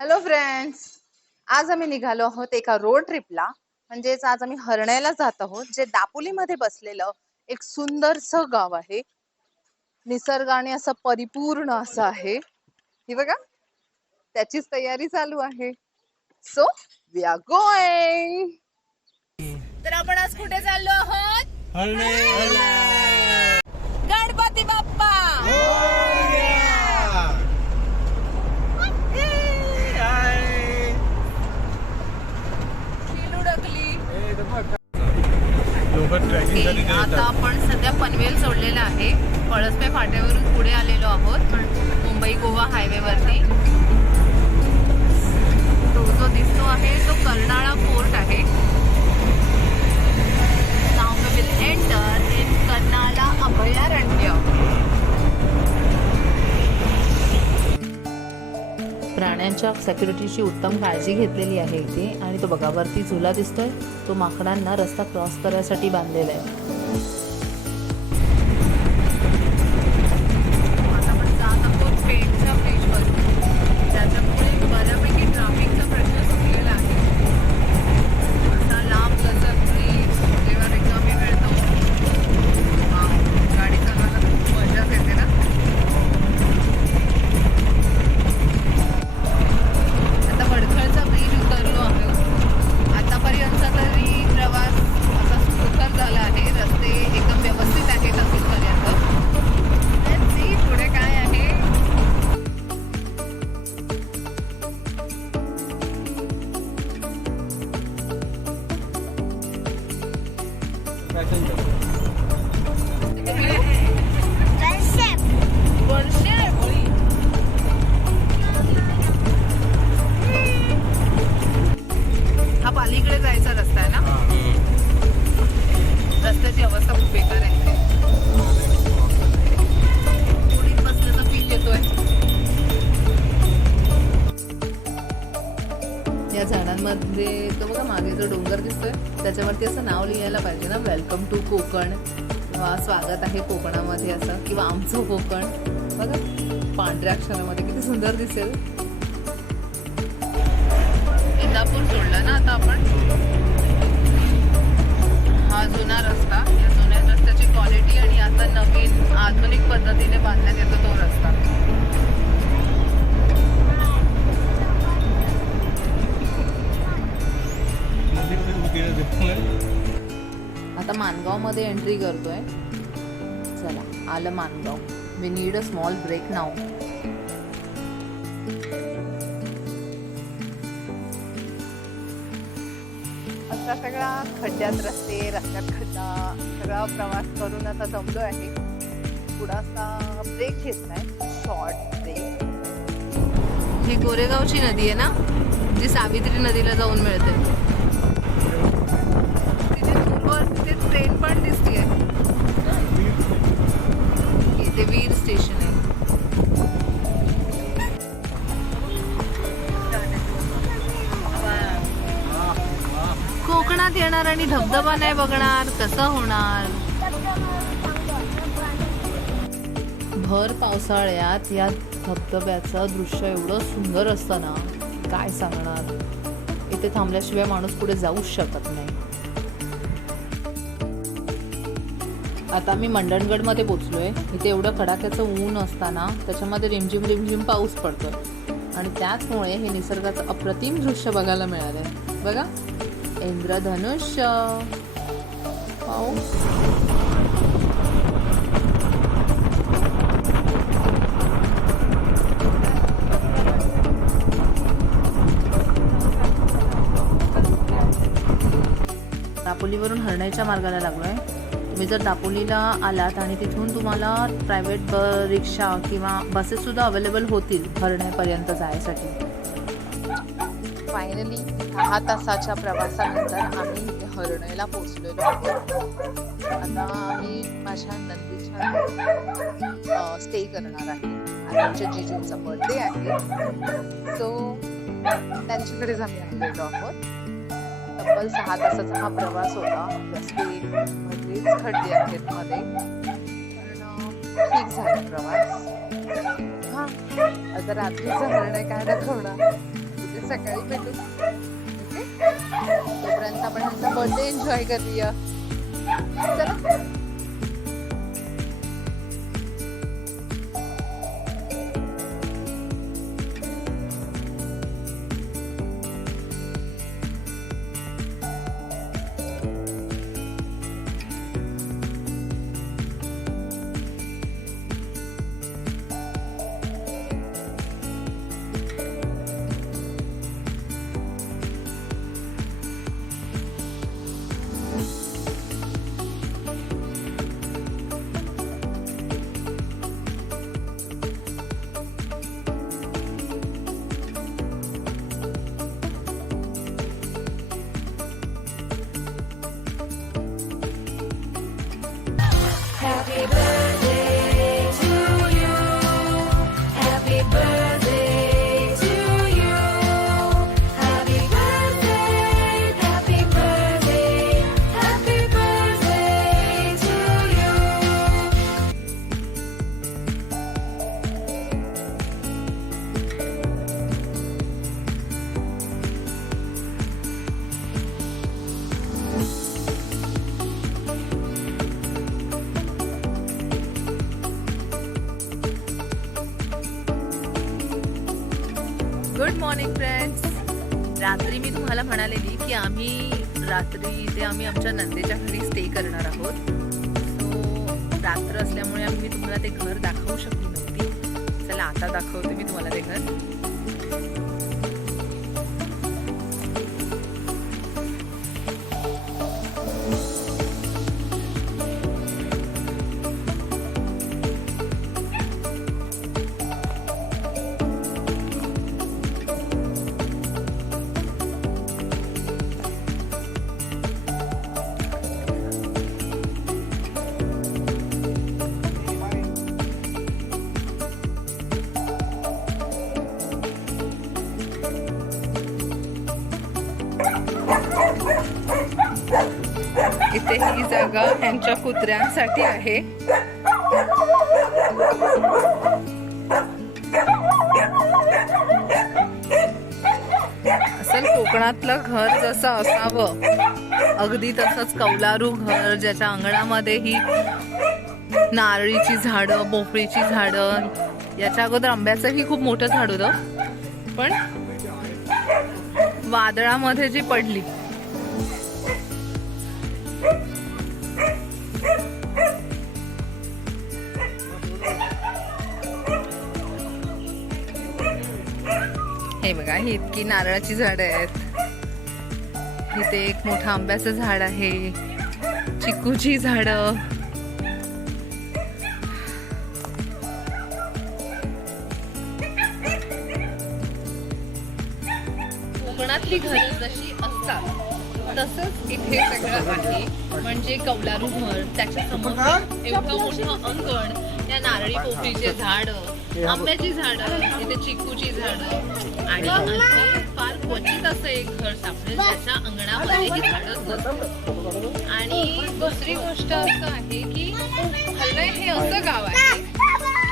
Hello friends, आज आम्ही निघालो आहोत एका रोड ट्रिपला. म्हणजेच आज आम्ही हरण्याला जात आहोत, जे दापोलीमध्ये बसलेलं एक सुंदरसं गाव आहे. निसर्गाने असं परिपूर्ण असं आहे. हे बघा, त्याचीच तयारी चालू आहे. So we are going. तर आपण आज कुठे चाललो आहोत? गणपती बाप्पा. आता आपण सध्या पनवेल सोडलेला आहे. पळसपे फाट्यावरून पुढे आलेलो आहोत मुंबई गोवा हायवे वरती. तो जो दिसतो आहे तो कर्नाळा फोर्ट आहे. Now we will enter in Karnala अभयारण्य. प्राण्यांच्या सिक्युरिटीची उत्तम काळजी घेतलेली आहे इथे. आणि तो बघा वरती झुला दिसतोय, तो माकडांना रस्ता क्रॉस करायसाठी बांधलेला आहे. आता आपण जात आहोत पेठच्या ब्रिजवर, त्याच्यामुळे बऱ्यापैकी ट्रॅफिकचा प्रश्न सुटलेला आहे. असा लांब लचक ब्रिज जेव्हा रिकामी मिळतो, गाडी चालवायला खूप मजाच येते ना. वडखळचा ब्रिज उतरलो आहे. आतापर्यंतचा तरी प्रवास असा सुखकर झाला आहे. रस्ते एकदम व्यवस्थित आहेत अजूनपर्यंत. लेट्स सी पुढे काय आहे. हा पालीकडे जायचा रस्ता आहे ना. रस्त्याची अवस्था खूप बेकार आहे. पुढील बसल्याचा फील येतोय. या झाडांमध्ये तो बघा मागे जो डोंगर दिसतोय त्याच्यावरती असं नाव लिहायला पाहिजे ना, वेलकम टू कोकण किंवा स्वागत आहे कोकणामध्ये असं, किंवा आमचं कोकण. बघा पांढऱ्या अक्षरामध्ये किती सुंदर दिसेल. इंदापूर सोडला ना आता आपण. हा जुना रस्ता, या जुन्या रस्त्याची क्वालिटी आणि आता नवीन आधुनिक पद्धतीने बांधण्यात येतो तो रस्ता. आता मानगाव मध्ये एंट्री करतोय. चला आलं Mangaon. We need a small break now. असा सगळा खड्ड्यात रस्त्यात खड्डा सगळा प्रवास करून आता दमलो आहे. थोडासा ब्रेक घेतलाय, शॉर्ट ब्रेक. ही गोरेगावची नदी आहे ना, जी सावित्री नदीला जाऊन मिळते. तिथे दूरवर तिथे ट्रेन पण दिसतीये. इथे वीर स्टेशन आहे. कोकणात येणार आणि धबधबा नाही बघणार, कसं होणार. भर पावसाळ्यात या धबधब्याचं दृश्य एवढं सुंदर असतं ना, काय सांगणार. इथे थांबल्याशिवाय माणूस पुढे जाऊच शकत नाही. आता मी मंडणगड मध्ये पोचलोय. इथे एवढं कडाक्याचं ऊन असताना त्याच्यामध्ये रिमझिम रिमझिम पाऊस पडतोय आणि त्याचमुळे हे निसर्गाचं अप्रतिम दृश्य बघायला मिळालंय. बघा इंद्रधनुष्य पाऊस. दापोलीवरून हरण्याच्या मार्गाला लागलोय. तुम्ही जर दापोलीला आलात आणि तिथून तुम्हाला प्रायव्हेट रिक्षा किंवा बसेस सुद्धा अवेलेबल होतील हरण्यापर्यंत जायसाठी. फायनली 6 तासाच्या प्रवासानंतर आम्ही इथे हरण्याला पोहोचलेलो आहोत. आता आम्ही माझ्या नंदीच्या स्टे करणार आहे. आणि आमच्या जिजूंचा बर्थडे आहे, सो त्यांच्याकडेच आम्ही आलेलो आहोत. तब्बल 6 तासाचा हा प्रवास होता. रस्ते मध्येच खड्डे आहेत मध्ये, पण ठीक झाला प्रवास. हा आता रात्रीचं हरण काय दाखवणार. सकाळी भेटू. ओके? तोपर्यंत आपण ह्यांचा बर्थडे एन्जॉय करूया. चला. Happy birthday to you. Happy birthday to you. Happy birthday, happy birthday, happy birthday to you. Good morning friends. रात्री मी तुम्हाला म्हणालेली की आम्ही रात्री इथे आमच्या नंदेच्या घरी स्टे करणार आहोत. सो रात्र असल्यामुळे मी तुम्हाला ते घर दाखवू शकली नव्हती. चला आता दाखवते मी तुम्हाला ते घर. इथे ही जागा यांच्या कुत्र्यांसाठी आहे. असल कोकणातलं घर जसं असावं अगदी तसंच कौलारू घर, ज्याच्या अंगणामध्ये ही नारळीची झाडं, भोपळीची झाडं, याच्या अगोदर आंब्याचंही खूप मोठं झाड होतं, पण वादळामध्ये जी पडली हे बघा, ही इतकी नारळाची झाडं आहेत. इथे एक मोठं आंब्याचं झाड आहे, चिकूची झाडं. कोकणातली घरं जशी असतात तसंच इथे सगळं आहे. म्हणजे कौलारू घर, त्याच्या समोर एवढं मोठं अंगण, त्या नारळी पोफळीचे झाड, आंब्याची झाडं, इथे चिकूची झाडं, आणि आणखी फार क्वचित असं एक घर सापडेल ज्याच्या अंगणामध्ये ही झाडं नसतात. आणि दुसरी गोष्ट असं आहे की हल्लय हे असं गाव आहे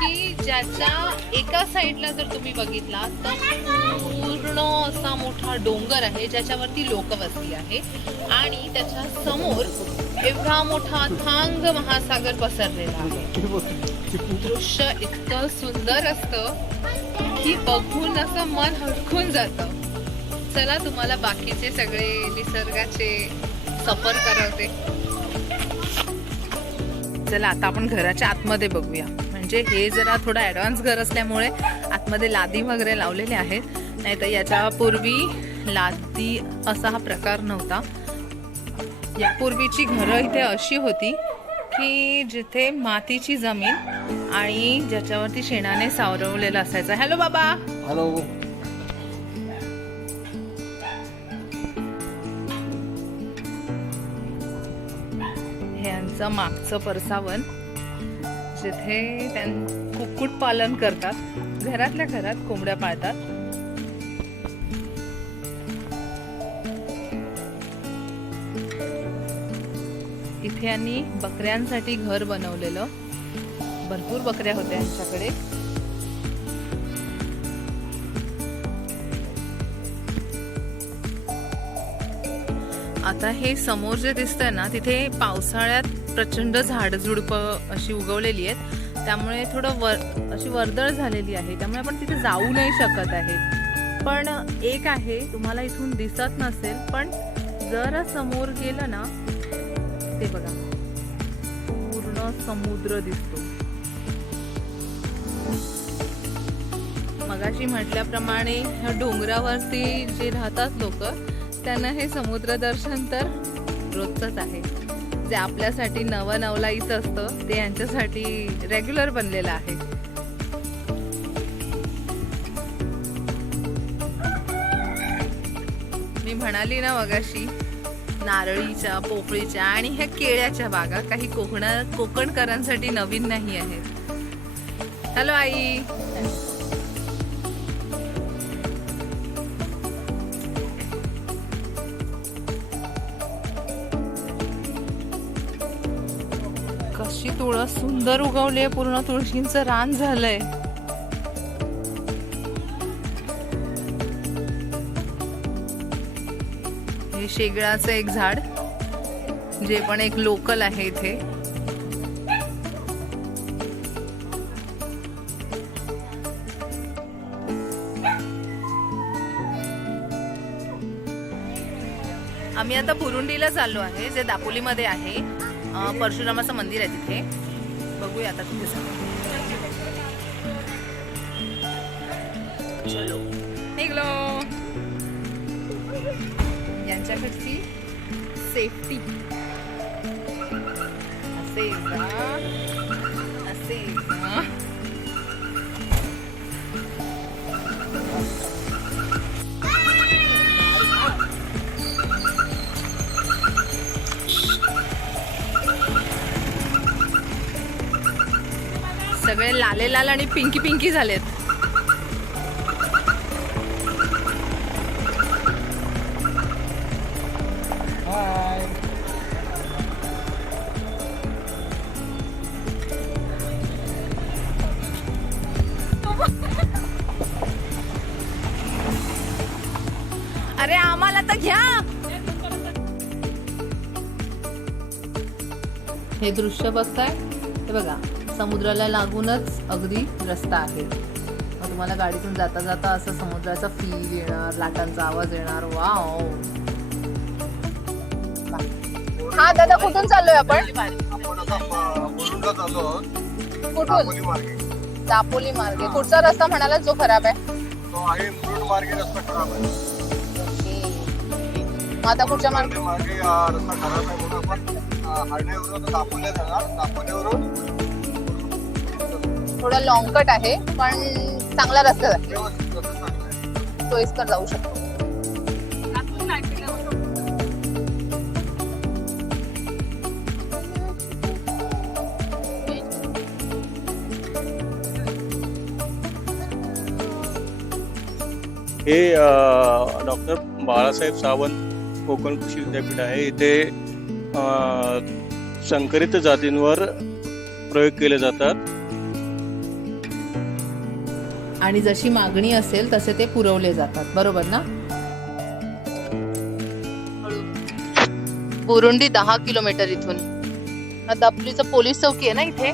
की ज्याच्या एका साईडला जर तुम्ही बघितला तर पूर्ण असा मोठा डोंगर आहे ज्याच्यावरती लोकवस्ती आहे, आणि त्याच्या समोर एवढा मोठा थांग महासागर पसरलेला आहे. दृश्य इतकं सुंदर असतं की बघून असं मन हरखून जातं. चला तुम्हाला बाकीचे सगळे निसर्गाचे सफर करवते. चला आता आपण घराच्या आतमध्ये बघूया. म्हणजे हे जरा थोडं ॲडव्हान्स घर असल्यामुळे आतमध्ये लादी वगैरे लावलेले आहेत, नाही तर याच्यापूर्वी लादी असा हा प्रकार नव्हता. यापूर्वीची घरं इथे अशी होती की जिथे मातीची जमीन आणि ज्याच्यावरती शेणाने सावरवलेलं असायचं. हॅलो बाबा. हॅलो. हे यांचं मागचं परसावन, जिथे कुक्कुट पालन करतात, घरातल्या घरात कोंबड्या पाळतात. इथे यांनी बकऱ्यांसाठी घर बनवलेलं. भरपूर बकऱ्या होत्या यांच्याकडे. आता हे समोर जे दिसतंय ना तिथे पावसाळ्यात प्रचंड झाडझुडपं अशी उगवलेली आहेत, त्यामुळे थोडं अशी वर्दळ झालेली आहे, त्यामुळे आपण तिथे जाऊ नाही शकत आहे. पण एक आहे, तुम्हाला इथून दिसत नसेल पण जरा समोर गेलं ना ते बघा पूर्ण समुद्र दिसतो. मगाशी म्हटल्याप्रमाणे ह्या डोंगरावरती जे राहतात लोक त्यांना हे समुद्र दर्शन तर रोजचंच आहे. जे आपल्यासाठी नवनवलाईच असतं ते यांच्यासाठी रेग्युलर बनलेलं आहे. मी म्हणाली ना मगाशी नारळीच्या, पोफळीच्या आणि ह्या केळ्याच्या बागा काही कोकणकरांसाठी नवीन नाही आहेत. हॅलो आई. कशी तुळस सुंदर उगवली आहे, पूर्ण तुळशींचं रान झालंय. हे शेगळाचं एक झाड, जे पण एक लोकल आहे इथे. आम्ही आता बुरुंडीला चाललो आहे, जे दापोलीमध्ये आहे. परशुरामाचं मंदिर आहे तिथे. बघूया आता तिथे चलो निघलो. यांच्याकडची सेफ्टी असे असे सगळे लाले लाल आणि पिंकी पिंकी झालेत. अरे आम्हाला तर घ्या. हे दृश्य बघताय हे बघा, समुद्राला लागूनच अगदी रस्ता आहे. मग तुम्हाला गाडीतून जाता जाता असं समुद्राचा फील येणार, लाटांचा आवाज येणार. वाव. हा दादा, कुठून चाललोय आपण? कुठून? दापोली मार्गे. कुठचा रस्ता म्हणाला जो खराब आहे? तो आहे मुरुड मार्गे रस्ता खराब आहे. मग आता कुठच्या मार्गे? मार्गे रस्ता खराब आहे म्हणून आपण हायवेवरून दापोलीला जाणार. दापोलीवरून थोडा लॉंग कट आहे पण चांगला रस्ता आहे, व्यवस्थित रस्ता चांगला आहे. सोयीस्कर जाऊ शकतो. हे डॉक्टर बाळासाहेब सावंत कोकण कृषी विद्यापीठ आहे. इथे संकरित जातींवर प्रयोग केले जातात आणि जशी मागणी असेल तसे ते पुरवले जातात, बरोबर ना? बुरुंडी 10 किलोमीटर इथून. दापोलीचं पोलीस चौकी आहे ना इथे.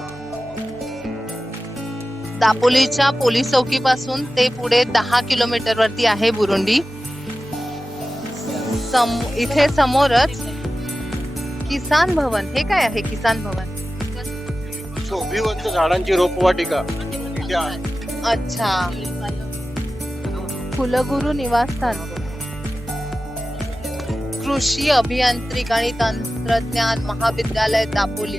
दापोलीच्या पोलीस चौकीपासून ते पुढे 10 किलोमीटर वरती आहे बुरुंडी. इथे समोरच किसान भवन. हे काय आहे किसान भवन? शोभिवंत झाडांची रोपवाटिका इथे आहे. अच्छा. कुलगुरू निवासस्थान, कृषी अभियांत्रिक आणि तंत्रज्ञान महाविद्यालय दापोली.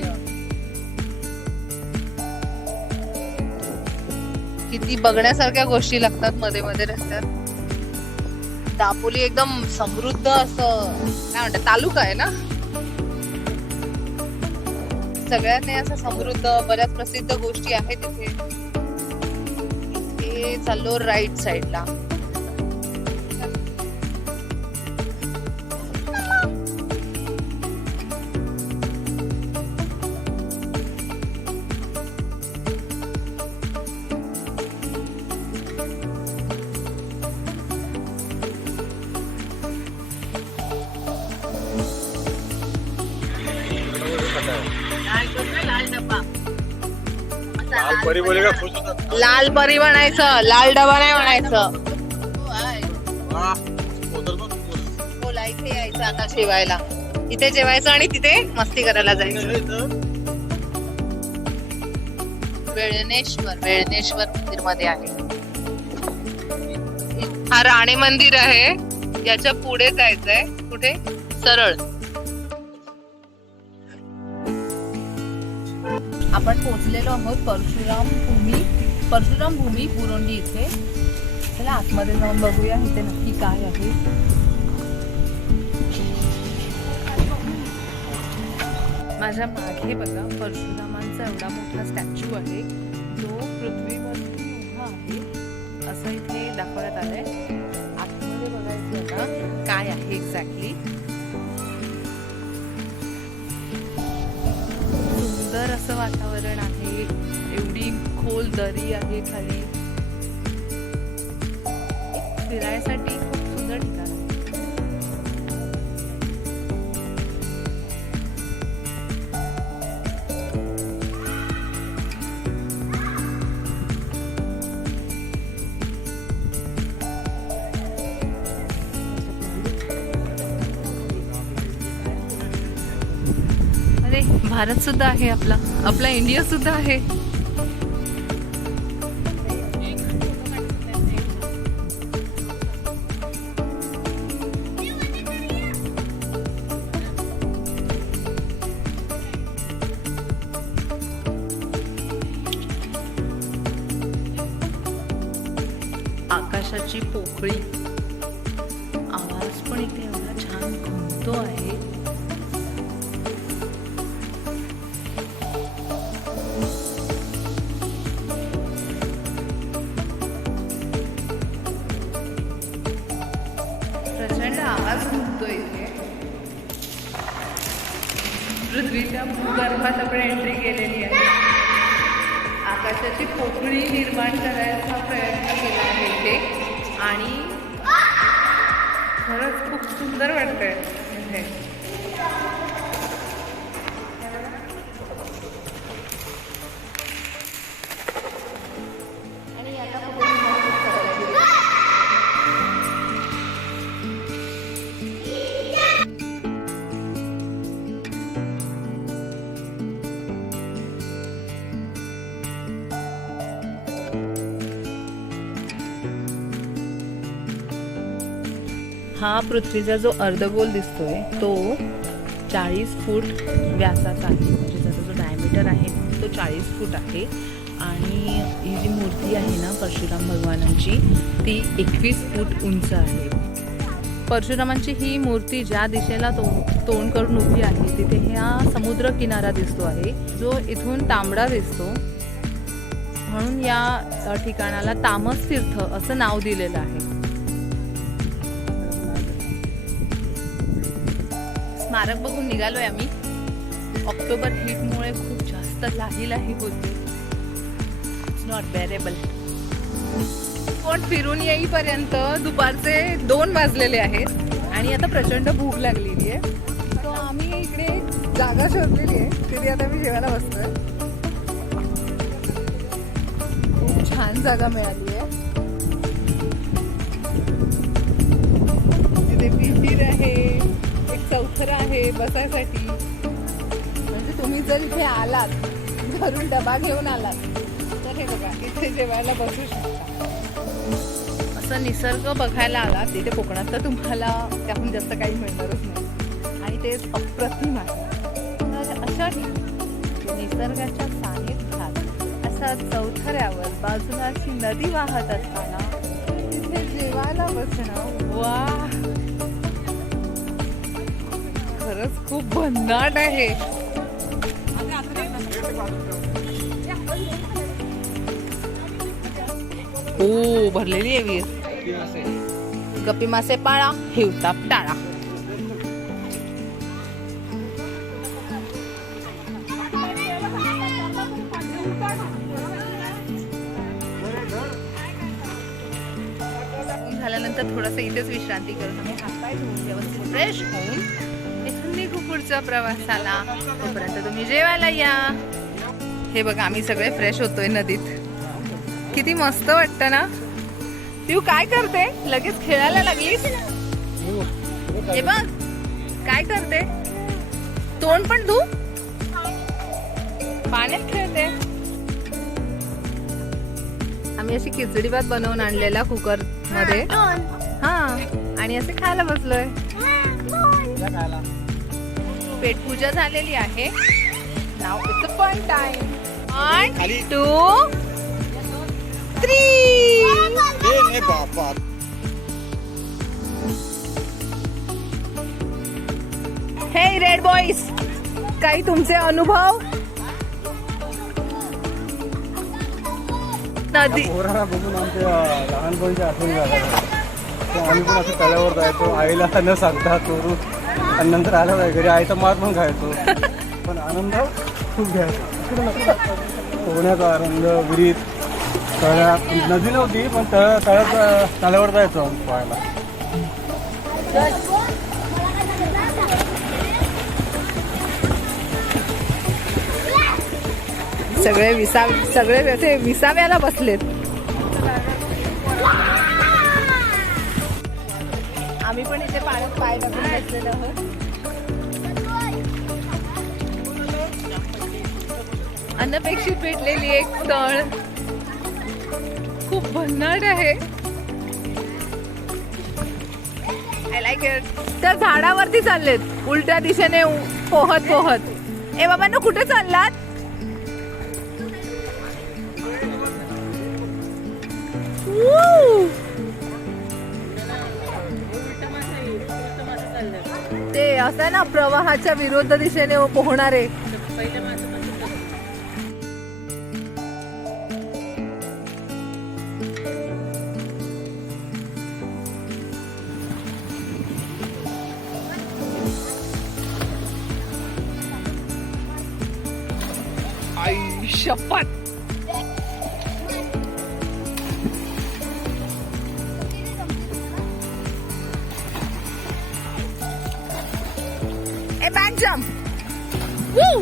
किती बघण्यासारख्या गोष्टी लागतात मध्ये मध्ये रस्त्यात. दापोली एकदम समृद्ध असं काय म्हणतात तालुका आहे ना, सगळ्यांनी असं समृद्ध, बऱ्याच प्रसिद्ध गोष्टी आहेत तिथे. इथे चाललो राईट साईडला. परी बोलेगा खुश होता लाल परी म्हणायचं, लाल डबा नाही म्हणायचं. बोला इथे यायचं आता जेवायला. इथे जेवायचं आणि तिथे मस्ती करायला जायचं. वेळणेश्वर मंदिर मध्ये आहे. हा राणे मंदिर आहे. याच्या पुढे जायचंय. कुठे? सरळ. आपण पोहोचलेलो आहोत परशुराम भूमी पुरोंडी इथे. चला आतमध्ये जाऊन बघूया इथे नक्की काय आहे. माझ्या मागे बघा परशुरामांचा एवढा मोठा स्टॅच्यू आहे जो पृथ्वीवरती उभा आहे असं इथे दाखवण्यात आलंय. आतमध्ये बघायचं आता काय आहे एक्झॅक्टली. सुंदर असं वातावरण आहे. एवढी खोल दरी आहे खाली. फिरायसाठी खूप सुंदर ठिकाण आहे. अरे भारत सुद्धा आहे आपला इंडिया सुद्धा आहे. आकाशाची पोकळी आवाज पण इथे एवढा छान घुमतो आहे. प्रचंड आवाज घुमतो इथे. पृथ्वीच्या भूगर्भात आपण एंट्री केलेली आहे. आकाशाची पोकळी निर्माण करायचा प्रयत्न केला आहे इथे आणि खरंच खूप सुंदर वाटतंय इथे. आणि आता हा पृथ्वीचा जो अर्धगोल दिसतोय तो 40 फूट व्यासाचा आहे. म्हणजे त्याचा जो डायमीटर आहे तो 40 फूट आहे. आणि ही जी मूर्ती आहे ना परशुराम भगवानांची ती 21 फूट उंच आहे. परशुरामांची ही मूर्ती ज्या दिशेला तोंड करून उभी आहे तिथे हा समुद्र किनारा दिसतो आहे जो इथून तांबडा दिसतो. म्हणून या ठिकाणाला तामस तीर्थ असं नाव दिलेलं आहे. स्मारक बघून निघालोय आम्ही. ऑक्टोबर हीटमुळे खूप जास्त लाही होते. It's not बेरेबल. पण फिरून येईपर्यंत दुपारचे 2 वाजलेले आहेत आणि आता प्रचंड भूक लागलेली आहे. तो आम्ही इकडे जागा शोधलेली आहे तिथे आता मी जेवायला बसतोय. खूप छान जागा मिळाली आहे. तिथे विहीर आहे, एक चौथरा आहे बसायसाठी. म्हणजे तुम्ही जर इथे आलात घरून डबा घेऊन आलात तर हे बघा इथे जेवायला बसू शकता. असं निसर्ग बघायला आलात तिथे कोकणात तर तुम्हाला त्याहून जास्त काही मिळणारच नाही आणि ते अप्रतिम आहे. तर अशा निसर्गाच्या सानिध्यात असा चौथऱ्यावर बाजूला अशी नदी वाहत असताना तिथे जेवायला बसणं वा खरंच खूप भन्नाट आहे. ओ भरलेली आहे विहीर. गप्पी मासे पाळा हिवताप टाळा. झाल्यानंतर थोडंसं इथेच विश्रांती करून आम्ही हातपाय धुवून व्यवस्थित फ्रेश होऊन इथून निघू पुढच्या प्रवासाला. तोपर्यंत तुम्ही जेवायला या. हे बघा आम्ही सगळे फ्रेश होतोय नदीत. किती मस्त वाटतं ना. तू काय करते? लगेच खेळायला लागलीस? हे बघ काय करते? तोंड पण धू. पाण्यात खेळते. आम्ही अशी खिचडी भात बनवून आणलेला कुकर मध्ये. हा आणि असे खायला बसलोय. पेटपूजा झालेली आहे. नाव इट्स अ फन टाइम. 1 2 3. हे रेड बॉईज, काही तुमचे अनुभव? नदी पोरांना बघून आमच्या लहानपणीच्या आठवणी जातात. आम्ही पण असं तळ्यावर जायचो, आईला न सांगता चोरून, आणि नंतर आल्यावर घरी आईचा मार पण खायचो. पण आनंद खूप घ्यायचो. पोहण्याचा आनंद, विहिरीत, तळ्यात, नदी नव्हती पण तळ्यावर जायचो आम्ही पोहायला. सगळे असे विसाव्याला बसलेत. आम्ही पण इथे पाण्यात पाय टाकून बसलेलो आहोत. अनपेक्षित भेटलेली एक स्थळ. खूप भन्नाट आहे. I like it. त्या झाडावरती चाललेत उलट्या दिशेने पोहत पोहत. ए बाबांनो कुठे चाललात? ते असं ना प्रवाहाच्या विरुद्ध दिशेने पोहणारे. आई शपथ. A back jump. Woo!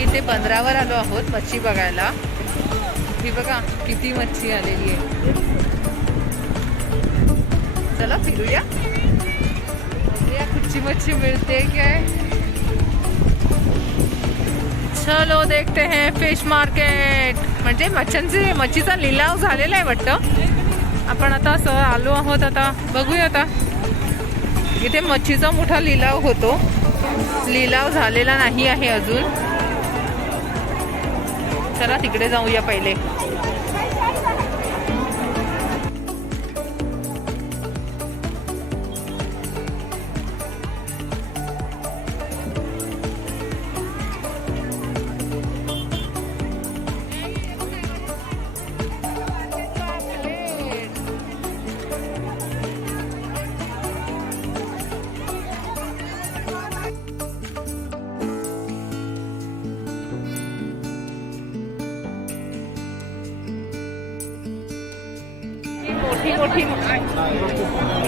इथे बंदरावर आलो आहोत मच्छी बघायला. ही बघा किती मच्छी आलेली आहे. चला फिरूया. कुछ मच्छी मिळते काय? चलो देखते हैं फिश मार्केट. म्हणजे मच्छीचा लिलाव झालेला आहे वाटतं. आपण आता असं आलो आहोत. आता बघूया. आता इथे मच्छीचा मोठा लिलाव होतो. लिलाव झालेला नाही आहे अजून. चला तिकडे जाऊया पहिले. मोठी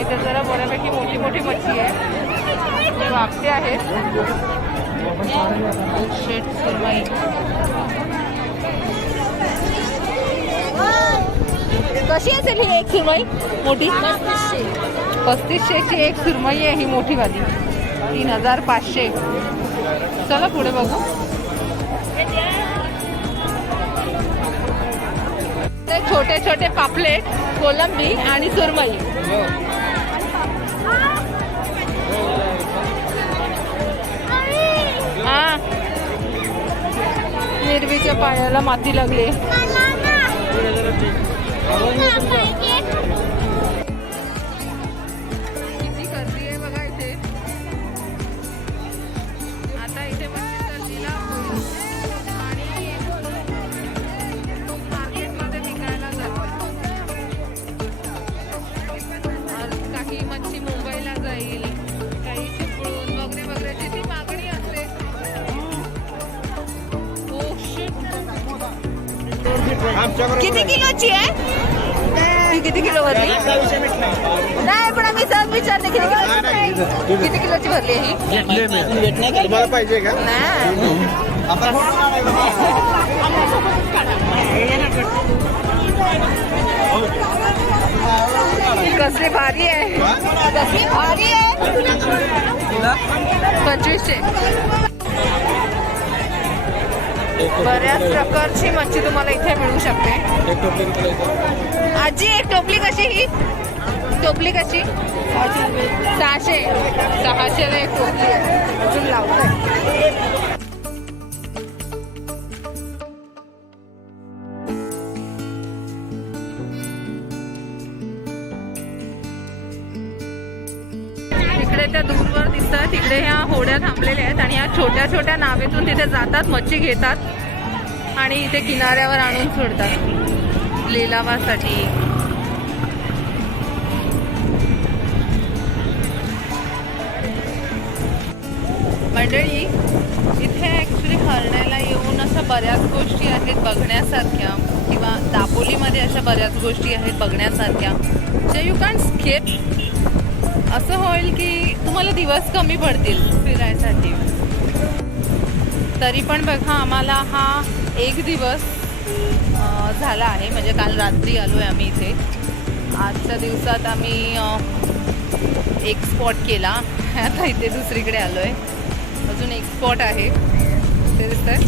इथे जरा बऱ्यापैकी मोठी मच्छी आहे. वापते आहेत. शेट सुरमई. कशी असेल ही एक सुरमई मोठी? 3500ची एक सुरमई आहे ही मोठी वाली. 3500. चला पुढे बघू. ते छोटे छोटे पापलेट, कोलंबी आणि सुरमई. हा निर्वीच्या पायाला माती लागली. किती गर्दी आहे बघा इथे. आता इथे मच्छीचा लिलाव होईल आणि मार्केटमध्ये विकायला जातो. काही मच्छी मुंबईला जाईल, काही चिपळूण वगैरे वगैरे ती मागणी असते. Oh shit. किती किलोची आहे ही किती किलो भरली नाही पण आम्ही सहज विचारते किती किलो किती किलोची भरली आहे ही तुम्हाला पाहिजे का नाही कसली भारी आहे कसली भारी आहे 2500 बऱ्याच प्रकारची मच्छी तुम्हाला इथे मिळू शकते आजी एक टोपली कशी ही टोपली कशी 600 ला एक टोपली आहे अजून लावतोय तिकडे त्या दूरवर दिसतात तिकडे ह्या होड्या थांबलेल्या आहेत आणि ह्या छोट्या छोट्या नावेतून तिथे जातात मच्छी घेतात आणि इथे किनाऱ्यावर आणून सोडतात लिलावासाठी मंडळी इथे ॲक्च्युली हरण्याला येऊन अशा बऱ्याच गोष्टी आहेत बघण्यासारख्या किंवा दापोलीमध्ये अशा बऱ्याच गोष्टी आहेत बघण्यासारख्या जे यू कॅन स्किप असं होईल की तुम्हाला दिवस कमी पडतील फिरायसाठी तरी पण बघा आम्हाला हा एक दिवस झाला आहे म्हणजे काल रात्री आलो आहे आम्ही इथे आजच्या दिवसात आम्ही एक स्पॉट केला आता इथे दुसरीकडे आलो आहे अजून एक स्पॉट आहे ते दिसतंय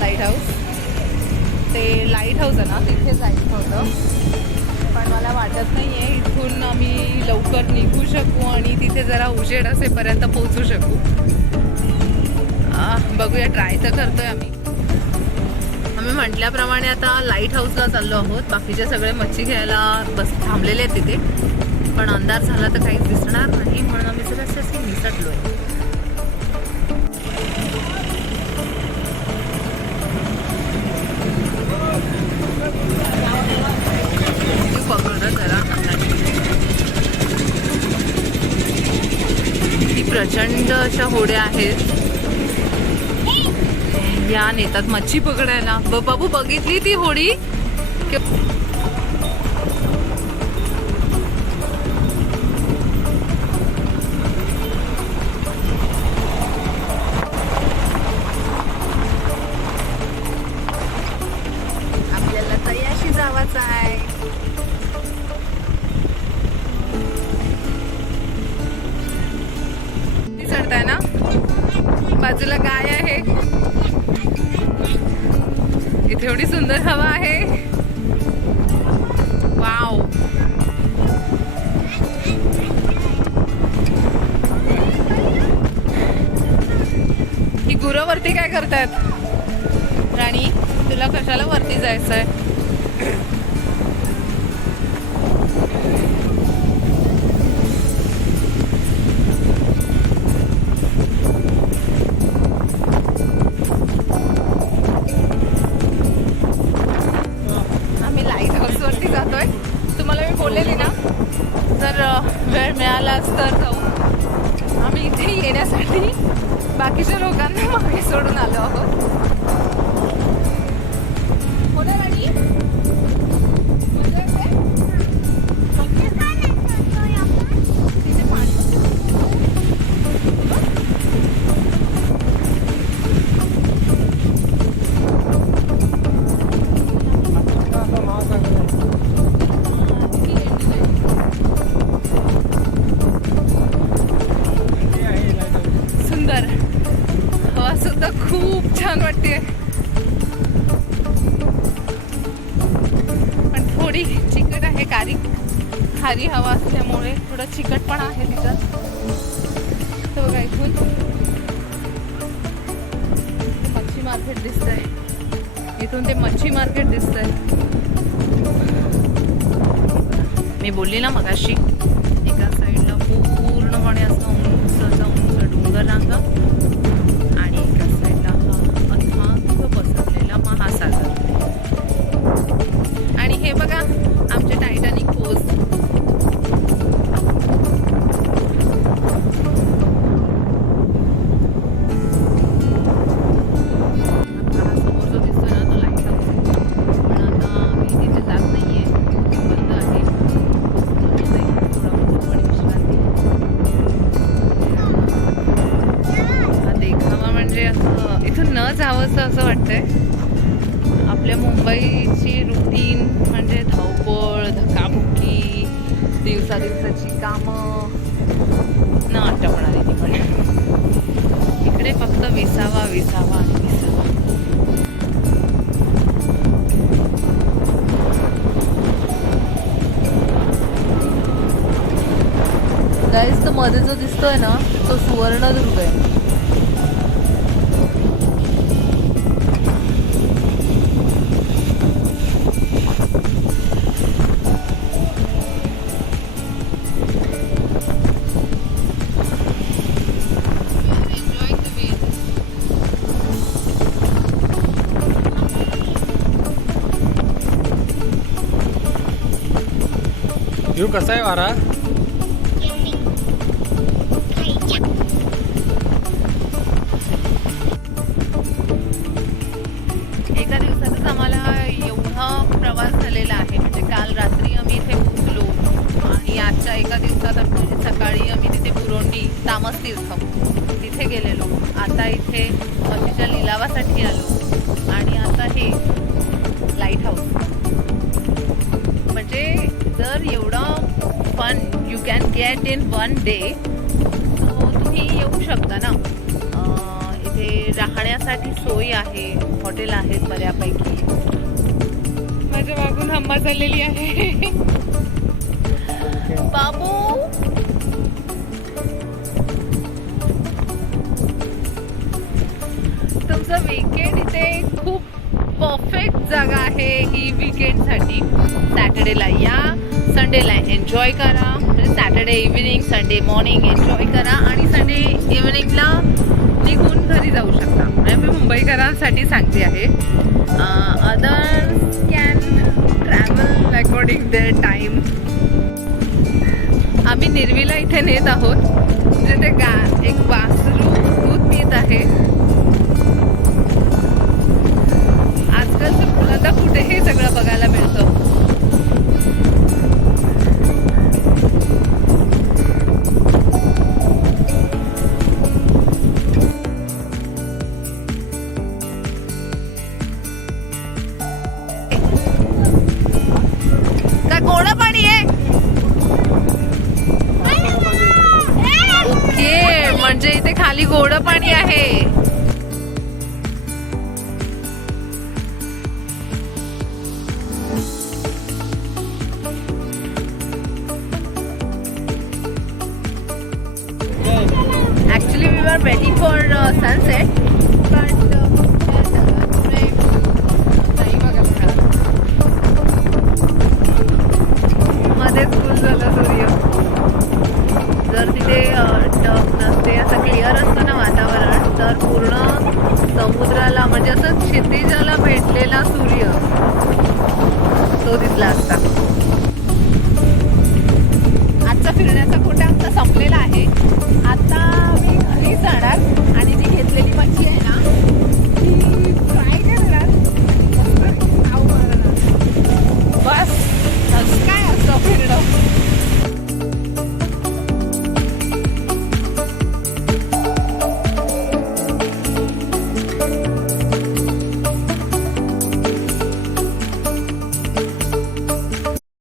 लाईट हाऊस ते लाईट हाऊस आहे ना तिथे जायचं होतं पण मला वाटत नाही आहे इथून आम्ही लवकर निघू शकू आणि तिथे जरा उजेड असेपर्यंत पोहोचू शकू बघूया ट्राय तर करतोय आम्ही म्हटल्याप्रमाणे आता लाईट हाऊसला चाललो आहोत बाकीचे सगळे मच्छी घ्यायला बस थांबलेले आहेत तिथे पण अंधार झाला तर काहीच दिसणार नाही म्हणून आम्ही जरा असे निसटलो आहे प्रचंड अशा होड्या आहेत या नेतात मच्छी पकडायला बाबू बघितली ती होडी आपल्याला तयाशी जावाचं आहे चढताय ना बाजूला गाय आहे इथे एवढी सुंदर हवा आहे वाव ही गुरं वरती काय करतायत राणी तुला कशाला वरती जायचंय बोललेली ना जर वेळ मिळालाच तर जाऊ आम्ही इथे येण्यासाठी बाकीच्या लोकांना मागे सोडून आलो आहोत हो ना राणी खूप छान वाटते पण थोडी चिकट आहे खारी हवा असल्यामुळे थोडं चिकटपणा आहे तिच्यात तर बघा इथून मच्छी मार्केट दिसतंय इथून ते मच्छी मार्केट दिसतंय मी बोलली ना मगाशी एका साईडला पूर्णपणे असं उंच डोंगर रांगा आणि एका साईडला हा अथांग पसरलेला महासागर आणि हे बघा आमचे टायटॅनिक पोज समोर जो दिसतोय ना तो लाईट हाऊस पण आता जावंसं असं वाटतंय. आपल्या मुंबईची रुटीन म्हणजे धावपळ, धक्काबुक्की, दिवसाची कामं न आटपणारी ती पण. इकडे फक्त विसावा विसावा आणि विसावा. गाईस, तो मध्ये जो दिसतोय ना तो सुवर्णदुर्ग आहे. येऊ कसा आहे वारा? एका दिवसातच आम्हाला एवढा प्रवास झालेला आहे. म्हणजे काल रात्री आम्ही इथे पोचलो आणि आजच्या एका दिवसात म्हणजे सकाळी आम्ही तिथे बुरोंडी तामस तीर्थ तिथे गेलेलो. आता इथे मच्छीच्या लिलावासाठी आलो आणि आता हे लाईट हाऊस. म्हणजे जर एवढं fun you can get in one day so तुम्ही येऊ शकता ना. इथे राहण्यासाठी सोय आहे, हॉटेल आहेत बऱ्यापैकी. माझ्या मागून हम्मा चाललेली आहे. बाबू तुमचं वीकेंड इथे खूप परफेक्ट जागा आहे ही वीकेंडसाठी. सॅटर्डेला या, संडेला एन्जॉय करा. म्हणजे Saturday evening, Sunday morning enjoy करा आणि संडे इव्हिनिंगला निघून घरी जाऊ शकता. म्हणजे मी मुंबईकरांसाठी सांगते आहे. Others can travel according their time. आम्ही निर्वीला इथे नेत आहोत जिथे एक वासरू दूध पित आहे. आजकालच्या मुलांना कुठेही सगळं बघायला मिळतं. का गोडं पाणी आहे? ओके, म्हणजे इथे खाली गोडं पाणी आहे. Actually, we were waiting for sunset, but मध्येच फुल झालं सूर्य. जर तिथे टफ नसते, असं क्लिअर असतं ना वातावरण, तर पूर्ण समुद्राला म्हणजे असं क्षितिजाला भेटलेला सूर्य तो दिसला असता. आजचा फिरण्याचा कोटा आमचा संपलेला आहे. आता मी घरी जाणार आणि जी घेतलेली मच्छी आहे